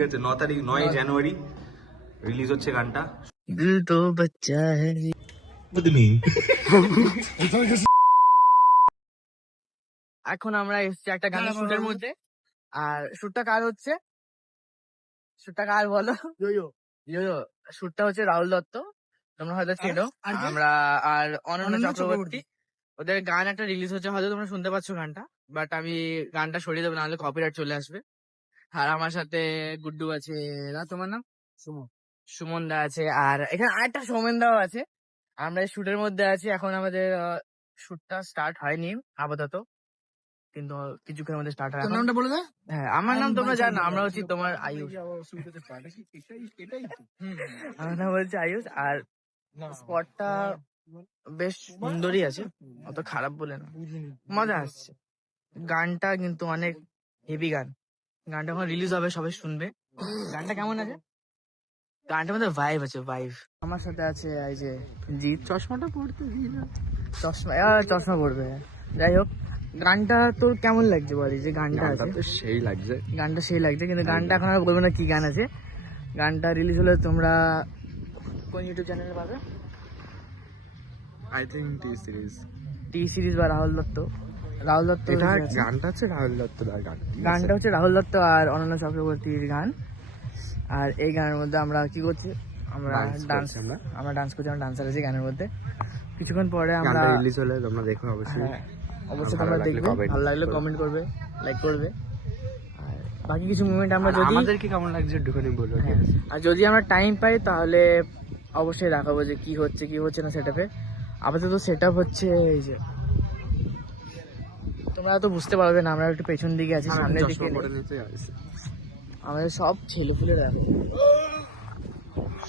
ঠিক আছে, 9 জানুয়ারি রিলিজ হচ্ছে গানটা। দিল তো বাচ্চা হ্যায়। এখন আমরা এসেছি একটা গানের শুটের মধ্যে। আর শুটটা কার হচ্ছে? শুটটা কার বলো? ইয়ো। শুটটা হচ্ছে রাহুল দত্ত, তোমরা হয়তো চেনো। আমরা আর অনন্য চক্রবর্তী, ওদের গান একটা রিলিজ হচ্ছে, হয়তো তোমরা শুনতে পাচ্ছ গানটা, বাট আমি গানটা সরিয়ে দেবো, নাহলে কপিরাইট চলে আসবে। আর আমার সাথে গুড্ডু আছে, তোমার নাম সুমন দা আছে, আর এখানে আরেকটা সৌমেন দাও আছে। আমরা শুটের মধ্যে আছি এখন, আমাদের শুটটা স্টার্ট হয়নি আপাতত, কিন্তু কিছুক্ষণের মধ্যে স্টার্ট হয়। নামটা বলে দাও। হ্যাঁ, আমার নাম তোমরা জানো, আমরা হচ্ছি তোমার আয়ুষ। আমার নাম হচ্ছে আয়ুষ। আর স্পটটা বেশ সুন্দরই আছে, অত খারাপ বলে না, মজা আসছে। গানটা কিন্তু অনেক হেভি গান। গানটা এখন রিলিজ হবে, সবাই শুনবে। গানটা কেমন আছে? গানটার মধ্যে ভাইব আছে, ভাইব। আমার সাথে আছে এই যে জিৎ, চশমাটা পড়তে চশমা পড়বে। যাই হোক, গানটা তোর কেমন লাগছে বল? যে গানটা আছে সেই লাগছে, গানটা সেই লাগছে, কিন্তু গানটা এখন আর বলবো না কি গান আছে। গানটা রিলিজ হলে তোমরা কোন ইউটিউব চ্যানেলে পাবে? আই থিঙ্ক টি সিরিজ বা রাহুল দত্ত। গানটা হচ্ছে রাহুল দত্তর গান, গানটা হচ্ছে রাহুল দত্ত আর অনন্য চক্রবর্তীর গান। আর এই গানের মধ্যে আমরা কি করছি? আমরা ডান্স করছি, আমরা ডান্সার আছি গানের মধ্যে। কিছুক্ষণ পরে আমরা রিলিজ হলে তোমরা দেখো অবশ্যই। হ্যাঁ, অবশ্যই তোমরা দেখবে, ভালো লাগলে কমেন্ট করবে, লাইক করবে। আর বাকি কিছু মুভমেন্ট আমরা যদি আমাদেরকে কেমন লাগছে একটুখানি বলবো। আর যদি আমরা টাইম পাই তাহলে অবশ্যই দেখাবো যে কি হচ্ছে না সেটআপে। আপাতত সেটআপ হচ্ছে এই যে, তোমরা তো বুঝতে পারবে না, আমরা একটু পেছন দিকে আছি, সামনের দিকে আমাদের সব ছেলেপুলে দেখো,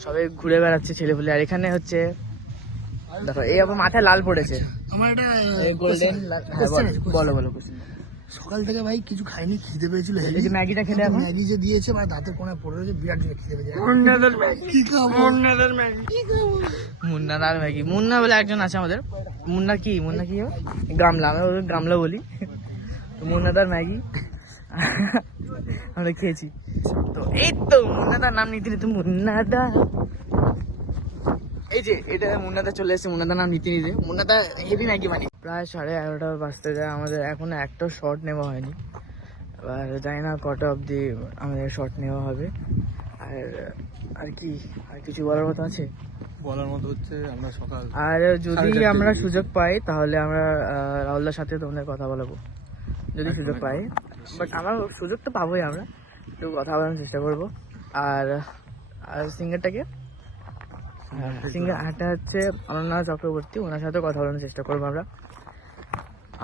সবাই ঘুরে বেড়াচ্ছে ছেলেপুলে। আর এখানে হচ্ছে দেখো, এই আবার মাথায় লাল পড়েছে আমার এটা গোল্ডেন। বলো বলো। সকাল থেকে ভাই কিছু খাইনি, খিদে পেয়েছিল। এই যে ম্যাগিটা খেলে, এখন ম্যাগি যে দিয়েছে মানে দাঁতের কোণে পড়ে রয়েছে, বিরাট জোরে খিদে পেয়েছে। মুন্নাদার ম্যাগি। মুন্না বলে একজন আছে আমাদের। মুন্না কি গামলা, আমরা ওদের গামলা বলি। তো মুন্নাদার ম্যাগি আমরা খেয়েছি। তো এই তো মুন্নাদার নাম নিতে নিতে মুন্নাদা, এই যে এটা মুন্নাদা চলে এসেছে। মুন্নাদার নাম নিতে নিতে মুন্নাদা হেভি ম্যাগি বানিয়ে। প্রায় 11:30 বাজতে যায়, আমাদের এখনো একটা শট নেওয়া হয়নি। এবার জানি না কটা অবধি আমাদের শট নেওয়া হবে। আর কি, আর কিছু বলার মতো আছে? বলার মতো হচ্ছে আমরা সকাল, আর যদি আমরা সুযোগ পাই তাহলে আমরা রাহুলদার সাথে তোমাদের কথা বলাবো, যদি সুযোগ পাই। বাট আমার সুযোগ তো পাবোই, আমরা একটু কথা বলার চেষ্টা করবো। আর সিঙ্গারটাকে, সিঙ্গারটা হচ্ছে অনন্য চক্রবর্তী, ওনার সাথে কথা বলানোর চেষ্টা করবো আমরা।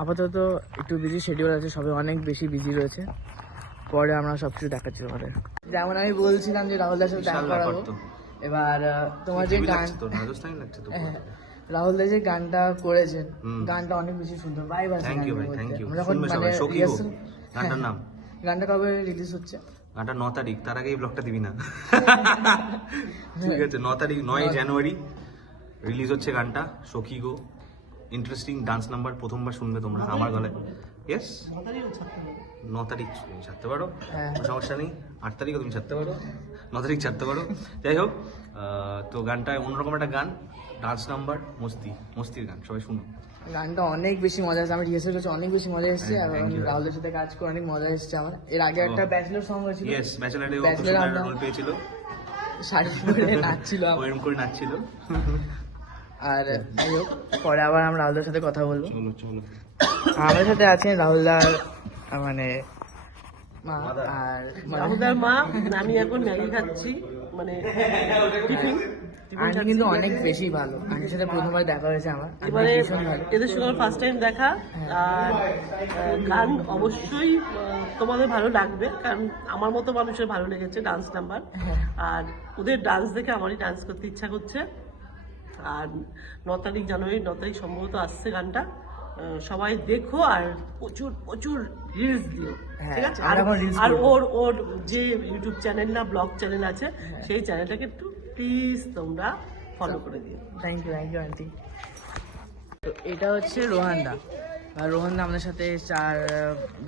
আপাতত একটু বিজি শিডিউল আছে, সবাই অনেক বেশি বিজি রয়েছে। পরে আমরা সবকিছু দেখাচ্ছি তোমাদের। যেমন আমি বলছিলাম যে রাহুলদার সাথে দেখা করাবো। এবার তোমার যে গান, রাহুলদা যে গানটা করেছেন, গানটা অনেক বেশি সুন্দর, ভাইব আছে। গানটা কবে রিলিজ হচ্ছে? গানটা 9 তারিখ, তার আগে এই ব্লগটা দিবি না। ঠিক আছে, 9 জানুয়ারি রিলিজ হচ্ছে গানটা। সখী গো, ইন্টারেস্টিং ডান্স নাম্বার, প্রথমবার শুনবে তোমরা আমার গলায়। ইয়েস, 9 তারিখ ছাড়তে পারো, সমস্যা নেই। 8 তারিখও তুমি ছাড়তে পারো, 9 তারিখ ছাড়তে পারো। যাই হোক, তো গানটা অন্যরকম একটা গান, ডান্স নাম্বার, মস্তির গান, সবাই শুনো। গানটা অনেক বেশি মজা এসেছে, আমি রিহার্সাল করছি, অনেক বেশি মজা এসেছে। আর রাহুলের সাথে কাজ করে অনেক মজা এসেছে আমার। এর আগে একটা ব্যাচেলর সং হয়েছিল, ব্যাচেলরে রোল পেয়েছিল, শাড়ি পরে নাচছিল, ওরকম করে নাচছিল। আর যাই হোক, পরে আবার আমরা রাহুলের সাথে কথা বলবো। চলো। আমাদের সাথে আছেন রাহুলদার মানে মা, আর রাহুলদার মা। আমি এখন ম্যাগি খাচ্ছি, মানে আন্টি কিন্তু অনেক বেশি ভালো। আন্টির সাথে প্রথমবার দেখা হয়েছে আমার, এবারে এদের সঙ্গে ফার্স্ট টাইম দেখা। আর গান অবশ্যই তোমাদের ভালো লাগবে, কারণ আমার মতো মানুষের ভালো লেগেছে ডান্স নাম্বার। আর ওদের ডান্স দেখে আমারই ডান্স করতে ইচ্ছা করছে। আর 9 তারিখ জানুয়ারি, 9 তারিখ সম্ভবত আসছে গানটা। সবাই দেখো আর প্রচুর রিলস দিও, ঠিক আছে? আর ওর যে ইউটিউব চ্যানেল না ব্লগ চ্যানেল আছে, সেই চ্যানেলটাকে একটু প্লিজ তোমরা ফলো করে দিও। Thank you aunty. তো এটা হচ্ছে রোহানদা, আর রোহানদা আমাদের সাথে। আর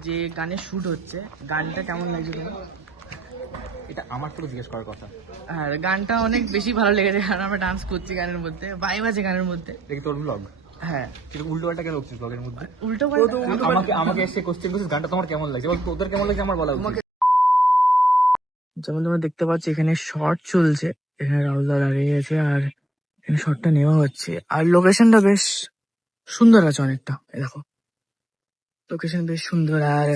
যে গানের শ্যুট হচ্ছে, গানটা কেমন লাগছে তোমার? এটা আমার তো জিজ্ঞেস করার কথা। আর গানটা অনেক বেশি ভালো লেগেছে, কারণ আমরা ডান্স করছি গানের মধ্যে, ভাইব আছে গানের মধ্যে। দেখি তোর ব্লগ হ্যাঁ, কিন্তু উল্টো পাল্টা কেন হচ্ছিস ব্লগের মধ্যে? উল্টো আমাকে এসে কোশ্চেন করছিস গানটা তোমার কেমন লাগছে, বল তোদের কেমন লাগছে আমার বলা উচিত। যেমন তোমরা দেখতে পাচ্ছ এখানে শর্ট চলছে, এখানে রাহুলদা দাঁড়িয়ে গেছে আর এখানে শর্টটা নেওয়া হচ্ছে। আর লোকেশনটা বেশ সুন্দর আছে অনেকটা, এই দেখো লোকেশন বেশ সুন্দর। আর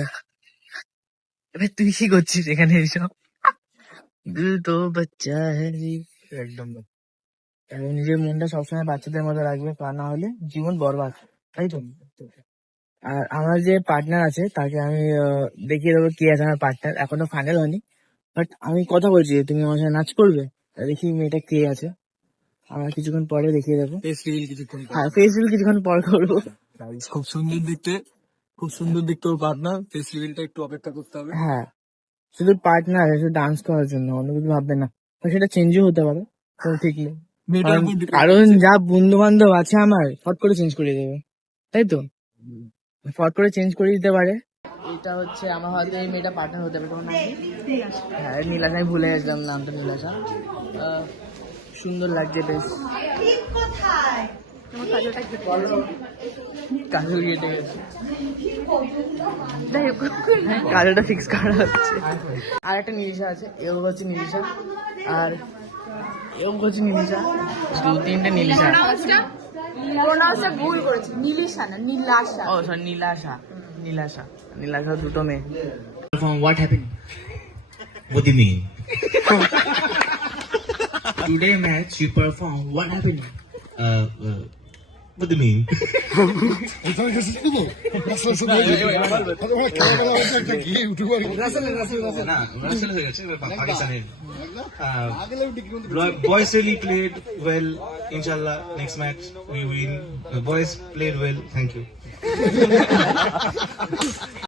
এবার তুই কি করছিস এখানে এসব? দিল তো বাচ্চা হ্যাঁ, একদম নিজের মনটা সবসময় বাচ্চাদের মতো রাখবে, তা না হলে জীবন বরবাদ, তাই তো? আর আমার যে পার্টনার আছে তাকে আমি দেখিয়ে দেবো কে আছে আমার পার্টনার, এখনো ফাইনাল হয়নি, বাট আমি কথা বলছি তুমি আমার সাথে নাচ করবে, দেখি মেয়েটা কে আছে, আমরা কিছুক্ষণ পরে দেখিয়ে দেবো। ফেস রিভিল কিছুক্ষণ পর। হ্যাঁ, ফেসবুক কিছুক্ষণ পর করবো। খুব সুন্দর দেখতে, খুব সুন্দর দেখতে ওর পার্টনার। ফেস রিভিলটা একটু অপেক্ষা করতে হবে। হ্যাঁ, শুধু পার্টনার শুধু ডান্স করার জন্য, অন্য কিছু ভাববে না, তো সেটা চেঞ্জও হতে পারে, তো ঠিক নেই। মেয়েটার উপর depend কারণ করছে। যা বন্ধু বান্ধব আছে আমার, ফট করে চেঞ্জ করে দেবে, তাই তো? ফট করে চেঞ্জ করে দিতে পারে। এটা হচ্ছে আমার হয়তো এই মেয়েটা পার্টনার হতে পারে। তোমার নাম কি? হ্যাঁ, নীলাশা, আমি ভুলে গেছিলাম নামটা, নীলাশা। সুন্দর লাগছে বেশ। কাজল কেটে গেছে, কাজলটা ফিক্স করা হচ্ছে। আর একটা নীলিশা আছে, এও হচ্ছে নীলিশা, আর এও হচ্ছে নীলিশা, দু তিনটে নীলিশা। প্রোনাউন্সটা ভুল করেছি, নীলিশা না নীলাশা। ও সরি, নীলাশা, নীলাশা, নীলাশা, দুটো মেয়ে। What happened? What do you mean? Today match you perform. What happened? What do you mean? Boys really played well. Inshallah, next match we win. The boys played well. Thank you.